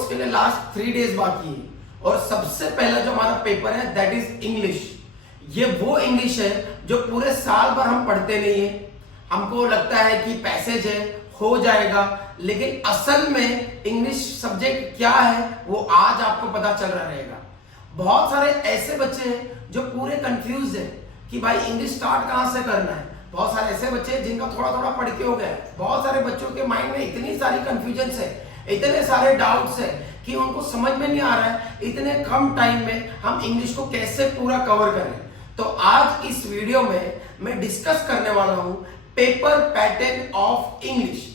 Boards के लिए last 3 days बाकी है और सबसे पहला जो हमारा पेपर है दैट इज इंग्लिश। ये वो इंग्लिश है जो पूरे साल भर हम पढ़ते नहीं है, हमको लगता है कि पैसेज है हो जाएगा, लेकिन असल में इंग्लिश सब्जेक्ट क्या है वो आज आपको पता चल रहा रहेगा। बहुत सारे ऐसे बच्चे हैं जो पूरे कंफ्यूज है कि भाई इंग्लिश स्टार्ट कहां से करना है। बहुत सारे ऐसे बच्चे हैं जिनका थोड़ा थोड़ा पढ़ के हो गया है। बहुत सारे बच्चों के माइंड में इतनी सारी कंफ्यूजन है, इतने सारे डाउट्स है कि उनको समझ में नहीं आ रहा है इतने कम टाइम में हम इंग्लिश को कैसे पूरा कवर करें। तो आज इस वीडियो में मैं डिस्कस करने वाला हूं पेपर पैटर्न ऑफ इंग्लिश।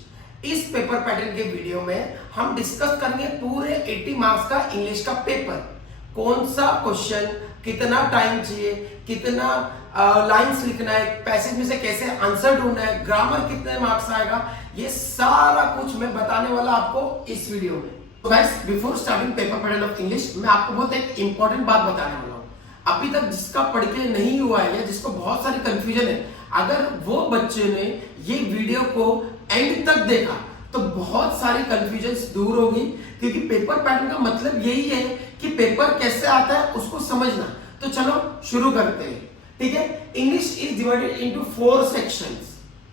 इस पेपर पैटर्न के वीडियो में हम डिस्कस करेंगे पूरे 80 मार्क्स का इंग्लिश का पेपर। कौन सा क्वेश्चन, कितना टाइम चाहिए, कितना लाइंस लिखना है, पैसेज में से कैसे आंसर ढूंढना है, ग्रामर कितने मार्क्स आएगा, ये सारा कुछ मैं बताने वाला आपको इस वीडियो में। तो guys before starting paper pattern of English मैं आपको बहुत एक इंपॉर्टेंट बात बताने वाला हूँ। अभी तक जिसका पढ़ के नहीं हुआ है या जिसको बहुत सारी कंफ्यूजन है, अगर वो बच्चे ने ये वीडियो को एंड तक देखा तो बहुत सारी कंफ्यूजन दूर होगी, क्योंकि पेपर पैटर्न का मतलब यही है कि पेपर कैसे आता है उसको समझना। तो चलो शुरू करते हैं, ठीक है। English is divided into 4 sections,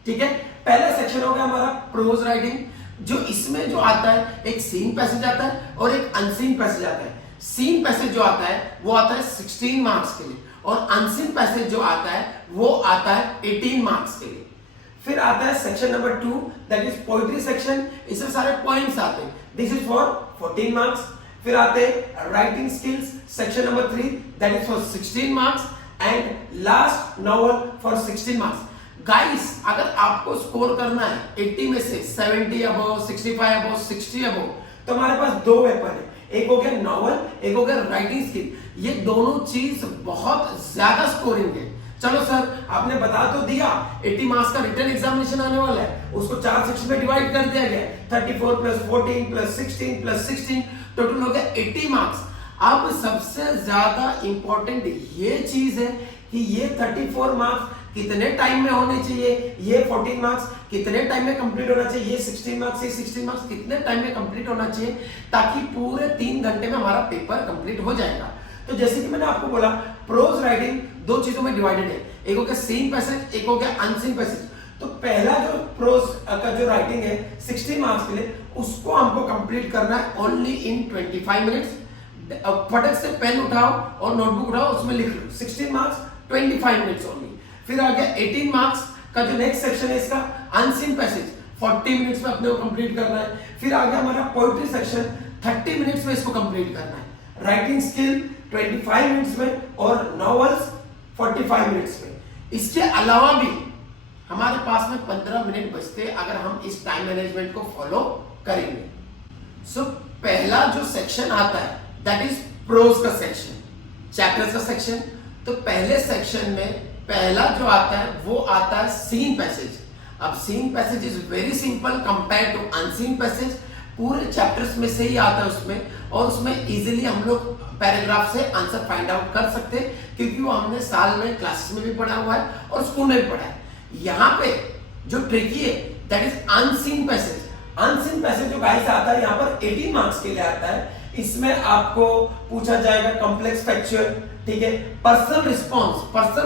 ठीक है। पहला सेक्शन हो गया हमारा प्रोज राइटिंग, जो इसमें जो आता है एक सीन पैसेज आता है और एक अनसीन पैसेज आता है। सीन पैसेज जो आता है वो आता है 16 मार्क्स के लिए और अनसीन पैसेज जो आता है वो आता है 18 मार्क्स के लिए। फिर आता है section number 2 that is poetry section. इसमें सारे पॉइंट्स आते हैं, दिस इज फॉर 14 मार्क्स। फिर आते हैं writing skills section number 3 that is for 16 marks and last novel for 16 marks. Guys अगर आपको स्कोर करना है 80 में से 70 अबव, 65 अबव, 60 अबव, तो हमारे पास 2 वेपन है, एक हो गया नॉवल, एक हो गया राइटिंग स्किल। ये दोनों चीज बहुत ज्यादा स्कोरिंग है। चलो सर आपने बता तो दिया 80 मार्क्स का रिटन एग्जामिनेशन आने वाला है, उसको 4 सेक्शन में डिवाइड कर दिया गया, 34 प्लस 14 प्लस 16 प्लस 16 टोटल हो गया 80 मार्क्स। अब सबसे ज्यादा इंपॉर्टेंट ये चीज है कि ये 34 मार्क्स कितने टाइम में होने चाहिए, ये 14 मार्क्स कितने टाइम में कंप्लीट होना चाहिए, ये 16 मार्क्स, ये 16 मार्क्स कितने टाइम में कंप्लीट होना चाहिए, ताकि पूरे 3 घंटे में हमारा पेपर कंप्लीट हो जाएगा। तो जैसे कि मैंने आपको बोला प्रोज राइटिंग 2 चीजों में डिवाइडेड है, एक हो गया सीन पैसेज, एक हो गया अनसीन पैसेज। तो पहला जो प्रोज का जो राइटिंग है 16 मार्क्स के लिए, उसको हमको कंप्लीट करना है ओनली इन 25 मिनट्स। फटक से पेन उठाओ और नोटबुक उठाओ, उसमें लिख लो 16 मार्क्स 25 मिनट्स ओनली। फिर आ गया 18 मार्क्स का जो नेक्स्ट सेक्शन है इसका अनसीन पैसेज, 40 मिनट्स में अपने को कंप्लीट करना है। फिर आ गया हमारा पोएट्री सेक्शन, 30 मिनट्स में इसको कंप्लीट करना है। राइटिंग स्किल 25 मिनट्स में और नॉवेल्स 45 मिनट्स में। इसके अलावा भी हमारे पास में 15 मिनट बचते अगर हम इस टाइम मैनेजमेंट को फॉलो करेंगे। सो पहला जो सेक्शन आता है दैट इज प्रोज का सेक्शन, चैप्टर्स का सेक्शन। तो पहले सेक्शन में पहला जो आता है वो आता है सीन पैसेज। अब seen passage is very simple compare to unseen passage, पूरे चैप्टर्स में से ही आता है उसमें, और उसमें इजीली हम लोग पैराग्राफ से आंसर फाइंड आउट कर सकते हैं, क्योंकि वो हमने साल में क्लासेस में भी पढ़ा हुआ है और स्कूल में भी पढ़ा है। यहाँ पे जो ट्रिकी है that is unseen passage. Unseen passage जो गाइस आता है यहाँ पर 18 मार्क्स के लिए आता है। इसमें आपको पूछा जाएगा कॉम्प्लेक्स फैक्चुअल, ठीक है, पर्सनल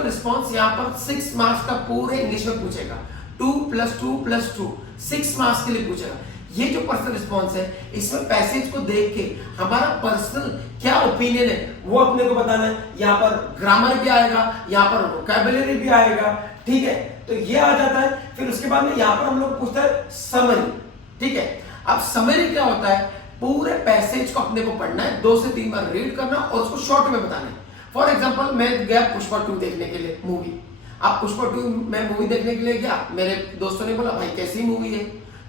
रिस्पॉन्स यहाँ पर 6 मार्क्स का पूरे इंग्लिश में पूछेगा, 2 + 2 + 2 6 मार्क्स के लिए पूछेगा। ये जो पर्सनल रिस्पॉन्स है इसमें पैसेज को देख के हमारा पर्सनल क्या ओपिनियन है वो अपने को बताना है। यहाँ पर ग्रामर भी आएगा, यहाँ पर वोकैबुलरी भी आएगा, ठीक है। तो ये आ जाता है। फिर उसके बाद में यहाँ पर हम लोग पूछते हैं समरी, ठीक है। अब समरी क्या होता है, पूरे पैसेज को अपने को पढ़ना है, 2 से 3 बार रीड करना और उसको शॉर्ट में बताना है। फॉर एग्जाम्पल मैं गया पुष्पा 2 देखने के लिए मूवी। अब पुष्पा 2 मैं मूवी देखने के लिए गया, मेरे दोस्तों ने बोला भाई कैसी मूवी है,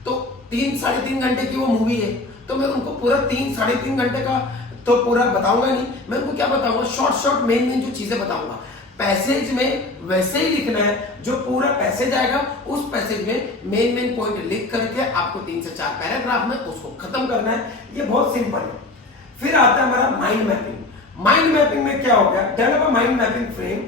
तो 3-3.5 घंटे की वो मूवी है। तो मैं उनको पूरा 3-3.5 घंटे का तो पूरा बताऊंगा नहीं, मैं उनको क्या बताऊंगा, शॉर्ट मेन जो चीजें बताऊंगा। पैसेज में वैसे ही लिखना है, जो पूरा पैसेज आएगा उस पैसेज में मेन पॉइंट लिख करके आपको 3 से 4 पैराग्राफ में उसको खत्म करना है। ये बहुत सिंपल है। फिर आता है हमारा माइंड मैपिंग। माइंड मैपिंग में क्या हो गया, develop a mind mapping frame,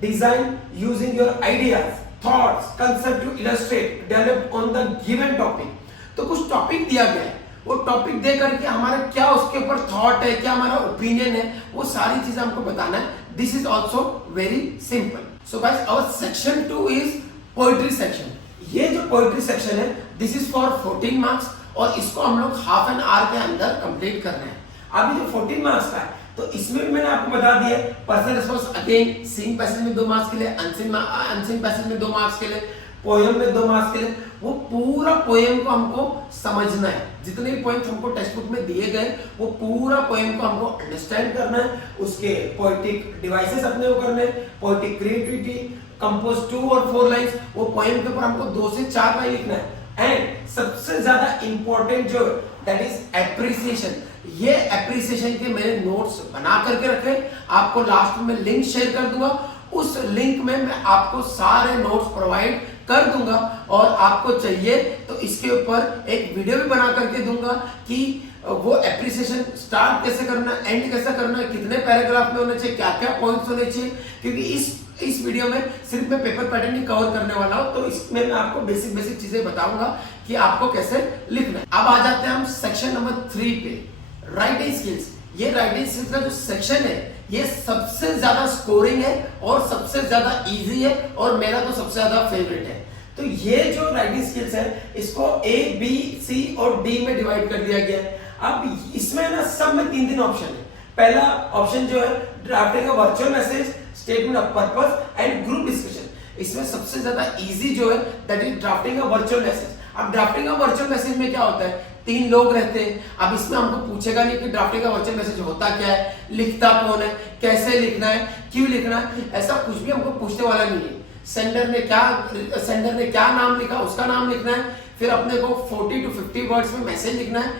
design using your ideas, thoughts, concept to illustrate, develop on the given topic. तो कुछ टॉपिक दिया गया है, वो टॉपिक दे करके हमारा क्या उसके ऊपर थॉट है, क्या हमारा ओपिनियन है, वो सारी चीजें हमको बताना है। This is also very simple. So guys our section 2 is poetry section. ये जो पोएट्री सेक्शन है दिस इज फॉर 14 मार्क्स और इसको हम लोग हाफ एन आवर के अंदर कंप्लीट कर रहे हैं। अभी जो 14 मार्क्स का है तो इसमें भी मैंने आपको बता दिया पर्सनल रिस्पॉन्स अगेन सिंग पैसेज में 2 मार्क्स के लिए, अनसिंग पैसेज में 2 मार्क्स के लिए, पोएम में 2 मार्क्स के लिए। वो पूरा पोएम को हमको समझना है, जितने भी पोएम्स हमको टेक्स्ट बुक में दिए गए वो पूरा पोएम को हमको अंडरस्टैंड करना है, उसके पोएटिक डिवाइसेस अपने को करने, पोएटिक क्रिएटिविटी, कंपोज 2 और 4 लाइंस, वो पोएम के ऊपर हमको 2 से 4 लाइन लिखना है। एंड सबसे ज्यादा इंपॉर्टेंट जो दैट इज एप्रिसिएशन। ये एप्रिसिएशन के मैंने नोट्स बना करके रखे, आपको लास्ट में लिंक शेयर कर दूंगा, उस लिंक में मैं आपको सारे नोट्स प्रोवाइड कर दूंगा और आपको चाहिए तो इसके ऊपर एक वीडियो भी बना करके दूंगा कि वो एप्रिसिएशन स्टार्ट कैसे करना है, एंड कैसे करना है, कितने पैराग्राफ में होना चाहिए, क्या क्या पॉइंट्स होने चाहिए। क्योंकि इस वीडियो में सिर्फ मैं पेपर पैटर्न ही कवर करने वाला हूं, तो इसमें मैं आपको बेसिक चीजें बताऊंगा कि आपको कैसे लिखना है। अब आ जाते हैं हम सेक्शन नंबर 3 पे, राइटिंग स्किल्स। ये राइटिंग स्किल्स का जो सेक्शन है ये सबसे ज्यादा स्कोरिंग है और सबसे ज्यादा इजी है और मेरा तो सबसे ज्यादा फेवरेट है। तो ये जो राइटिंग स्किल्स है इसको A, B, C और D में डिवाइड कर दिया गया है। अब इसमें ना सब में 3 ऑप्शन है। पहला ऑप्शन जो है drafting a virtual message, statement of purpose and group discussion. इसमें सबसे ज्यादा इजी जो है that is drafting a virtual message. अब ड्राफ्टिंग अ वर्चुअल मैसेज में क्या होता है, 3 लोग रहते हैं। अब इसमें हमको पूछेगा नहीं कि ड्राफ्टिंग का वर्चुअल मैसेज होता क्या है, लिखता कौन है, कैसे लिखना है, क्यों लिखना है, ऐसा कुछ भी हमको पूछने वाला नहीं है। सेंडर ने क्या नाम लिखा उसका नाम लिखना है, फिर अपने को 40 to 50 वर्ड्स में मैसेज लिखना है,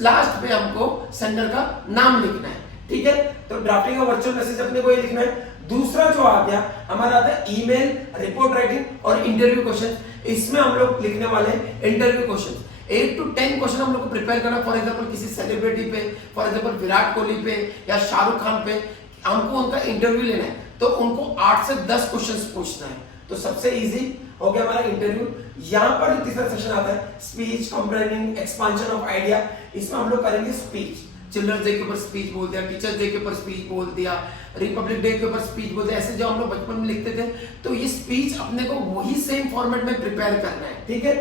लास्ट पे हमको सेंडर का नाम लिखना है। ठीक है, तो ड्राफ्टिंग का वर्चुअल मैसेज अपने को ये लिखना है। दूसरा जो आ गया हमारा आता है ईमेल, रिपोर्ट राइटिंग और इंटरव्यू क्वेश्चन। इसमें हम लोग लिखने वाले हैं इंटरव्यू क्वेश्चन। 8 to 10 क्वेश्चन हम लोग को प्रिपेयर करना। फॉर एग्जांपल किसी सेलिब्रिटी पे, फॉर एग्जांपल विराट कोहली पे या शाहरुख खान पे हमको उनका इंटरव्यू लेना है, तो उनको 8 से 10 क्वेश्चंस पूछना है। तो सबसे इजी हो गया हमारा इंटरव्यू। यहाँ पर जो तीसरा सेक्शन आता है speech, complaining, expansion of idea. इसमें हम लोग करेंगे स्पीच। चिल्ड्रंस डे के ऊपर स्पीच बोल दिया, टीचर्स डे के ऊपर स्पीच बोल दिया, रिपब्लिक डे के ऊपर स्पीच बोल दिया, ऐसे जो हम लोग बचपन में लिखते थे। तो ये स्पीच अपने को वही सेम फॉर्मेट में प्रिपेयर करना है। ठीक है,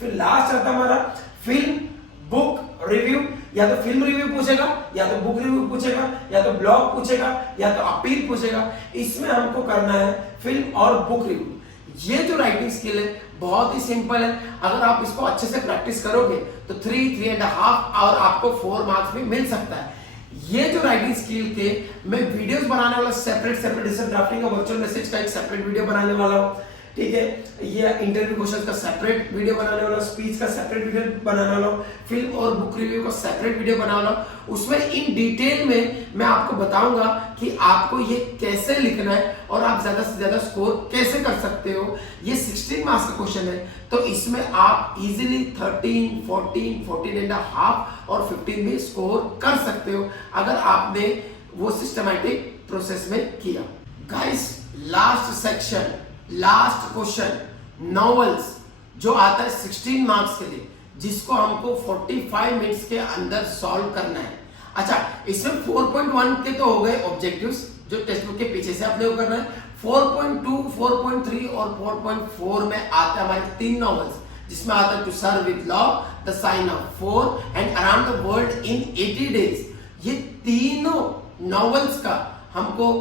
फिर लास्ट आता हमारा फिल्म, बुक रिव्यू। या तो फिल्म रिव्यू पूछेगा, या तो बुक रिव्यू पूछेगा, या तो ब्लॉग पूछेगा, या तो अपील पूछेगा। इसमें हमको करना है फिल्म और बुक रिव्यू। ये जो राइटिंग स्किल है बहुत ही सिंपल है। अगर आप इसको अच्छे से प्रैक्टिस करोगे तो 3.5 और आपको 4 मार्क्स भी मिल सकता है। ये जो राइटिंग स्किल के मैं वीडियोस बनाने वाला सेपरेट जैसे ड्राफ्टिंग का वर्चुअल मैसेज का एक सेपरेट वीडियो बनाने वाला हूँ। ठीक है, ये इंटरव्यू क्वेश्चन का सेपरेट वीडियो बनाने वाला, स्पीच का सेपरेट वीडियो बनाने वाला, फिल्म और बुक रिव्यू का सेपरेट वीडियो बनाने वाला। उसमें इन डिटेल में मैं आपको बताऊंगा कि आपको ये कैसे लिखना है और आप ज्यादा से ज्यादा स्कोर कैसे कर सकते हो। ये 16 मार्क्स का क्वेश्चन है, तो इसमें आप इजीली 13, 14, 14.5 और 15 भी स्कोर कर सकते हो अगर आपने वो सिस्टमैटिक प्रोसेस में किया। Guys last section, last question, novels जो आता है 16 मार्क्स के लिए, जिसको हमको 45 मिनट्स के अंदर सॉल्व करना है। अच्छा, इसमें 4.1 के तो हो गए ऑब्जेक्टिव्स जो टेक्स्ट बुक के पीछे से अपने को करना है। 4.2, 4.3 और 4.4 में आते हैं हमारे 3 नॉवेल्स, जिसमें आता है to sir with love, the sign of 4 and around the world in 80 days. ये तीनों नॉवेल्स का हमको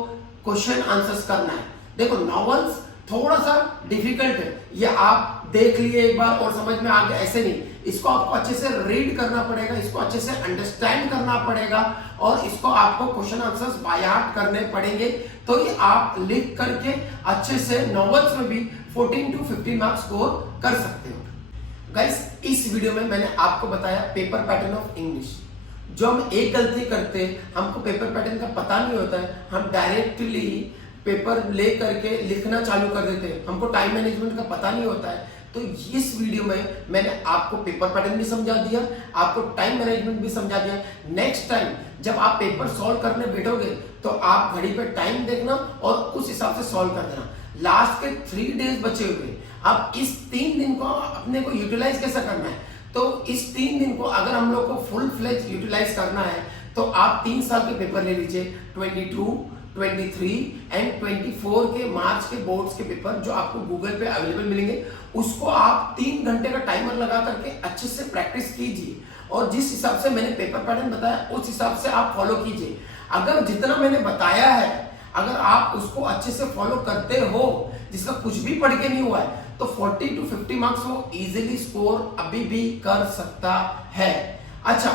क्वेश्चन आंसर्स करना है। देखो नॉवेल्स थोड़ा सा डिफिकल्ट है, ये आप देख लिए एक बार और समझ में आ गया ऐसे नहीं, इसको आपको अच्छे से रीड करना पड़ेगा, इसको अच्छे से अंडरस्टैंड करना पड़ेगा और इसको आपको क्वेश्चन आंसर्स बाय हार्ट करने पड़ेंगे। तो ये आप लिख करके अच्छे से नॉवेल्स में भी 14 to 15 मार्क्स स्कोर कर सकते हो। गाइस इस वीडियो में मैंने आपको बताया पेपर पैटर्न ऑफ इंग्लिश। जो हम एक गलती करते हैं, हमको पेपर पैटर्न का पता नहीं होता है, हम डायरेक्टली पेपर ले करके लिखना चालू कर देते हैं, हमको टाइम मैनेजमेंट का पता नहीं होता है। तो इस वीडियो में मैंने आपको पेपर पैटर्न भी समझा दिया, आपको टाइम मैनेजमेंट भी समझा दिया। नेक्स्ट टाइम जब आप पेपर सॉल्व करने बैठोगे तो आप घड़ी पे टाइम देखना और उस हिसाब से सॉल्व कर देना। लास्ट के 3 डेज बचे हुए, अब इस 3 दिन को अपने को यूटिलाइज कैसे करना है, तो इस 3 दिन को अगर हम लोग को फुल फ्लेज यूटिलाइज करना है तो आप 3 साल के पेपर ले लीजिए, 22, 23 एंड 24 के मार्च के बोर्ड्स के पेपर जो आपको गूगल पे अवेलेबल मिलेंगे, उसको आप 3 घंटे का टाइमर लगा करके अच्छे से प्रैक्टिस कीजिए और जिस हिसाब से मैंने पेपर पैटर्न बताया उस हिसाब से आप फॉलो कीजिए। अगर जितना मैंने बताया है अगर आप उसको अच्छे से फॉलो करते हो, जिसका कुछ भी पढ़ के नहीं हुआ है, तो 40 to 50 मार्क्स वो इजीली स्कोर अभी भी कर सकता है। अच्छा,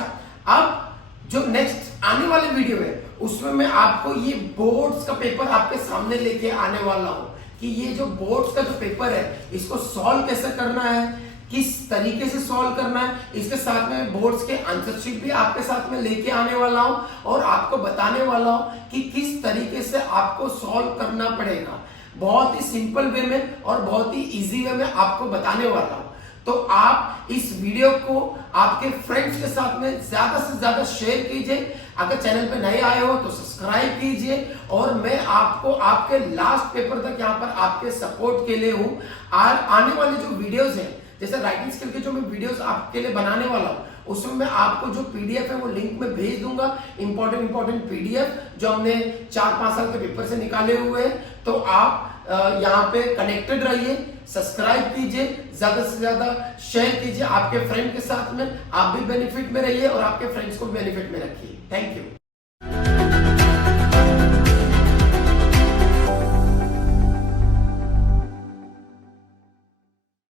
अब जो नेक्स्ट आने वाले वीडियो है उसमें मैं आपको ये बोर्ड्स का पेपर आपके सामने लेके आने वाला हूं कि ये जो बोर्ड्स का जो पेपर है इसको सॉल्व कैसे करना है, किस तरीके से सॉल्व करना है, इसके साथ में बोर्ड्स के आंसर शीट भी आपके साथ में लेके आने वाला हूं और आपको बताने वाला हूं कि किस तरीके से आपको सॉल्व करना पड़ेगा। बहुत ही सिंपल वे में और बहुत ही इजी वे में आपको बताने वाला हूं। तो आप इस वीडियो को आपके फ्रेंड्स के साथ में ज्यादा से ज्यादा शेयर कीजिए। अगर चैनल पे नए आए हो तो सब्सक्राइब कीजिए और मैं आपको आपके लास्ट पेपर तक यहाँ पर आपके सपोर्ट के लिए हूँ। आने वाले जो वीडियोस हैं, जैसे राइटिंग स्किल के जो मैं वीडियोस आपके लिए बनाने वाला हूँ, उसमें मैं आपको जो पीडीएफ है वो लिंक में भेज दूंगा, इंपॉर्टेंट पीडीएफ जो हमने 4-5 साल के पेपर से निकाले हुए हैं। तो आप यहाँ पे कनेक्टेड रहिए, सब्सक्राइब कीजिए, ज्यादा से ज्यादा शेयर कीजिए आपके फ्रेंड के साथ में, आप भी बेनिफिट में रहिए और आपके फ्रेंड्स को बेनिफिट में रखिए। Thank you.